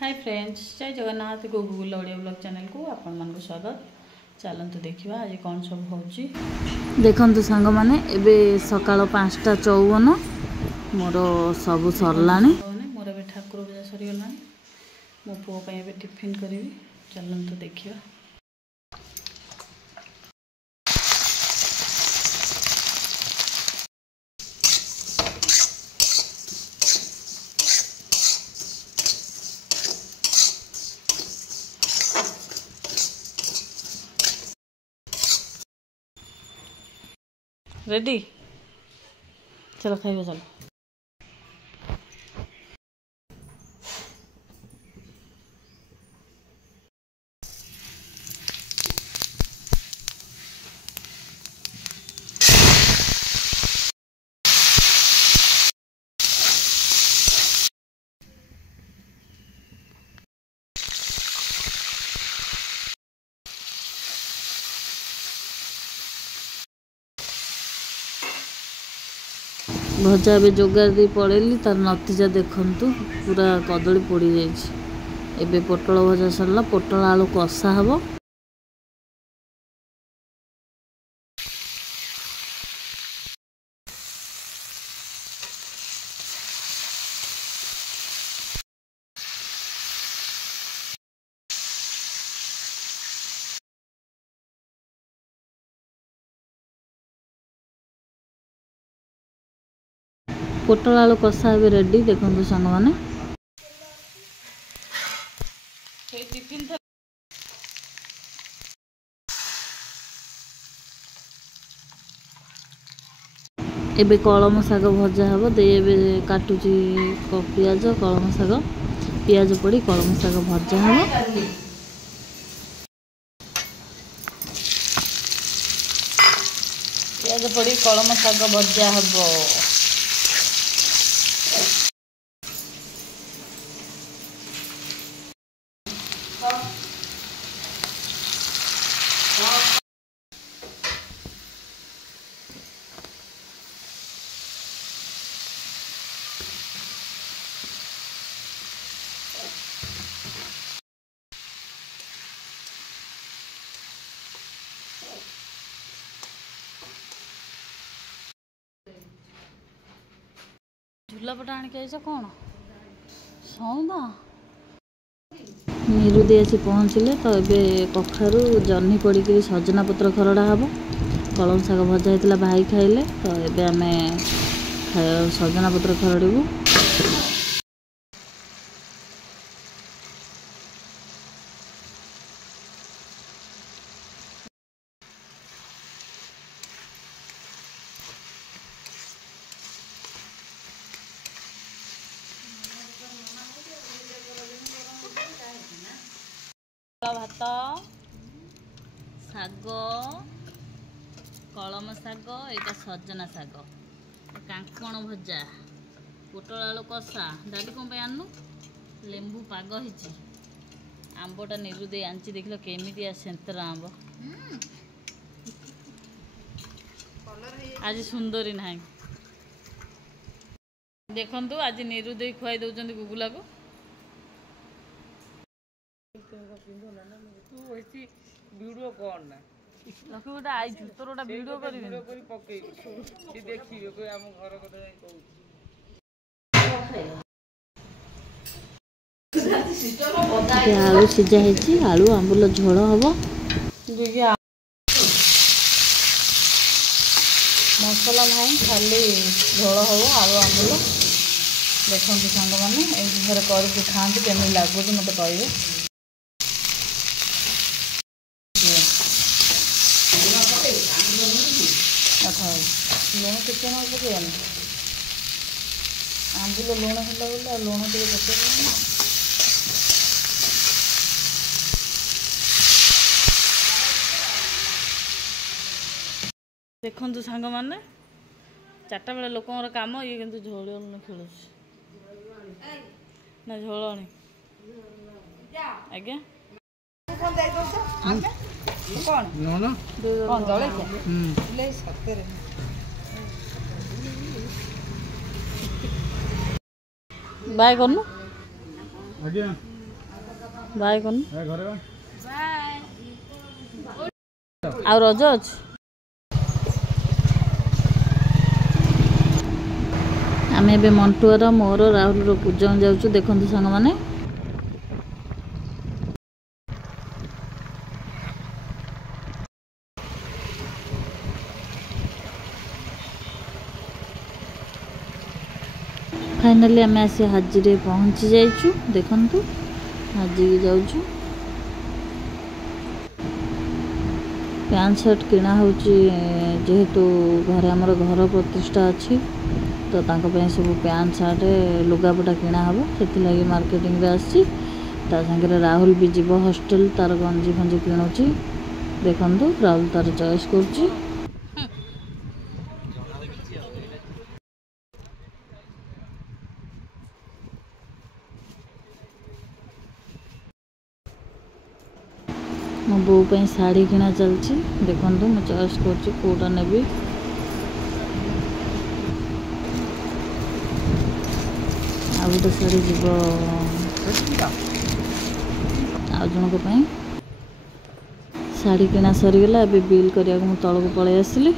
Hi friends, जय Jagannath. Guggul Odia blog channel को आपण मान स्वागत। चलतु देखा आज कौन सब हो देखु सांग मैंने एबे सकाल 5:54 मोर सब सरला मोर ए ठाकुर पूजा सरीगला। मो पुओ टिफिन करी। चलतु देखा रेडी। चलो खाइबा चलो। भजा ए जोगार दी पड़ेली तार नतीजा देखंतु पूरा कदली पोड़ी जाइए। एबे पोटल भजा सरला, पोटल आलू कषा हबो। पोटल आलू कषा भी रेडी। देखो सांग माने एबे कलम शाग भजा हम दे काटुची पियाज कलम शाग पियाज पड़ी कलम शाग भजा हम। पियाज पड़ी कलम शाग भजा हम। झुलापटा आनिक कौन सौंदा नीरू दे आसी पहुँचले तो ये कखारू जह्नी पड़ी सजना पत्र खरड़ा हम। कलम शाग भजा होता भाई खाइले तो ये आम सजना पत्र खरड़ू। भात शाग कलम शाग यहाँ सजना शाग कांकण भजा पोटल आलू कषा डाली कौन आनु लेंबू पाग हो आंबटा नीरू दे आंची देख केमी सेंतरा आंब आज सुंदरी ना देखु आज नीरू दे खुआई दौरान गुगुला को। वीडियो कौन ना लक्ष्मी गोटे आई तोर गोटे वीडियो कर देखिए कोई आम घर कथा आलू सीझा आलू आंबुल झोल हम। मसला ना खाली झोल हम आलू आंबुल। देखो सांग मैंने ये करके खाते केमी लगुच मत कहे। लुण टे ना पकड़ानी आंबुल लुण है बोले लुण टे पकड़। देखु सांग मैंने 4टा बेले लोकर कम ये कि झोल खेल ना झोल आज्ञा बाय करनु बाय कौन आ रज अच्छे आम ए मंटुआर मोर राहुल पूजा जाऊँ देखु सांग मैंने फाइनाली आम आसी हाजी पहुँची जाइछु देखंतु हाजी जाऊँ पैंट शर्ट किना होची जेहेतु घरे आमर घर प्रतिष्ठा अच्छी तो सब पैंट शर्ट लुगापटा किना हम से मार्केटिंग आसी सागर राहुल भी जीव हॉस्टल तार गंजी फंजी किणुची देखंतु राहुल तार चॉइस करची मो बो पे शाढ़ी किना चलची देखंतु मैं चॉइस करची कोटा नेबी आ गोटे शाढ़ी जीव आ जनक शाढ़ी किना सरीगला ए बिल करिया मु तलक पलि आसली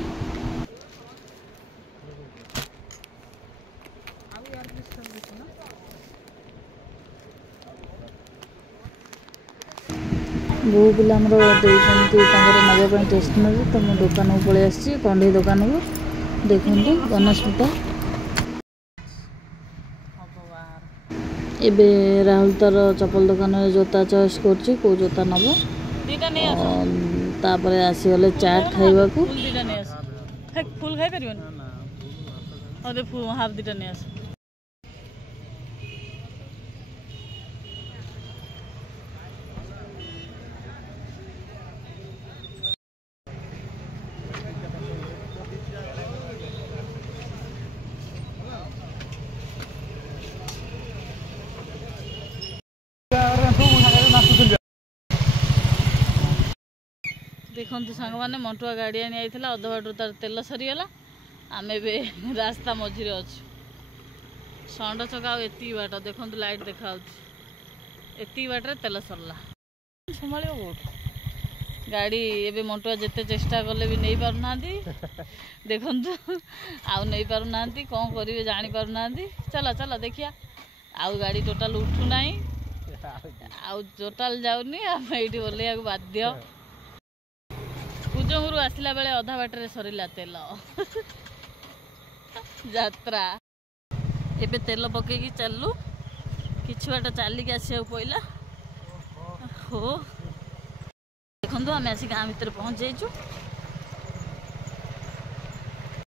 बो पिला नापी टेस्टनरी तो मो दुकान को पलि आसी कंडे दुकान को देखते बनस्मिता एबे राहुल तार चप्पल दुकान में जोता चॉइस करची को जोता नब तापर आसीगले चाट खाइबा को फुल खाई पारे फुल हाफ दीटा नहीं आस देखु सांग मैंने मंटुआ गाड़ी आनी आईला अध बाटर तार तेल सरीगला आम ए रास्ता मझे अच्छु षंड चका एति बाट देखु लाइट देखा एति बाटे तेल सरला संभाल बहुत गाड़ी एबे मंटुआ जिते चेष्टा कले भी नहीं पारना देखु आउ नहीं पारना कौन करेंगे जापारना चला चला देखिया आउ गाड़ी टोटाल उठू ना आउ टोटाल जाऊनी आम ये ओल्लैया बाध्य कुजंगरू आसला बेले अधा बाटर सरीला तेल यात्रा एबे तेल पकईकी चलू किछ बाट चलिक आसा पड़ा हो देखो आम आसी गाँ भर पहुँच जाइछु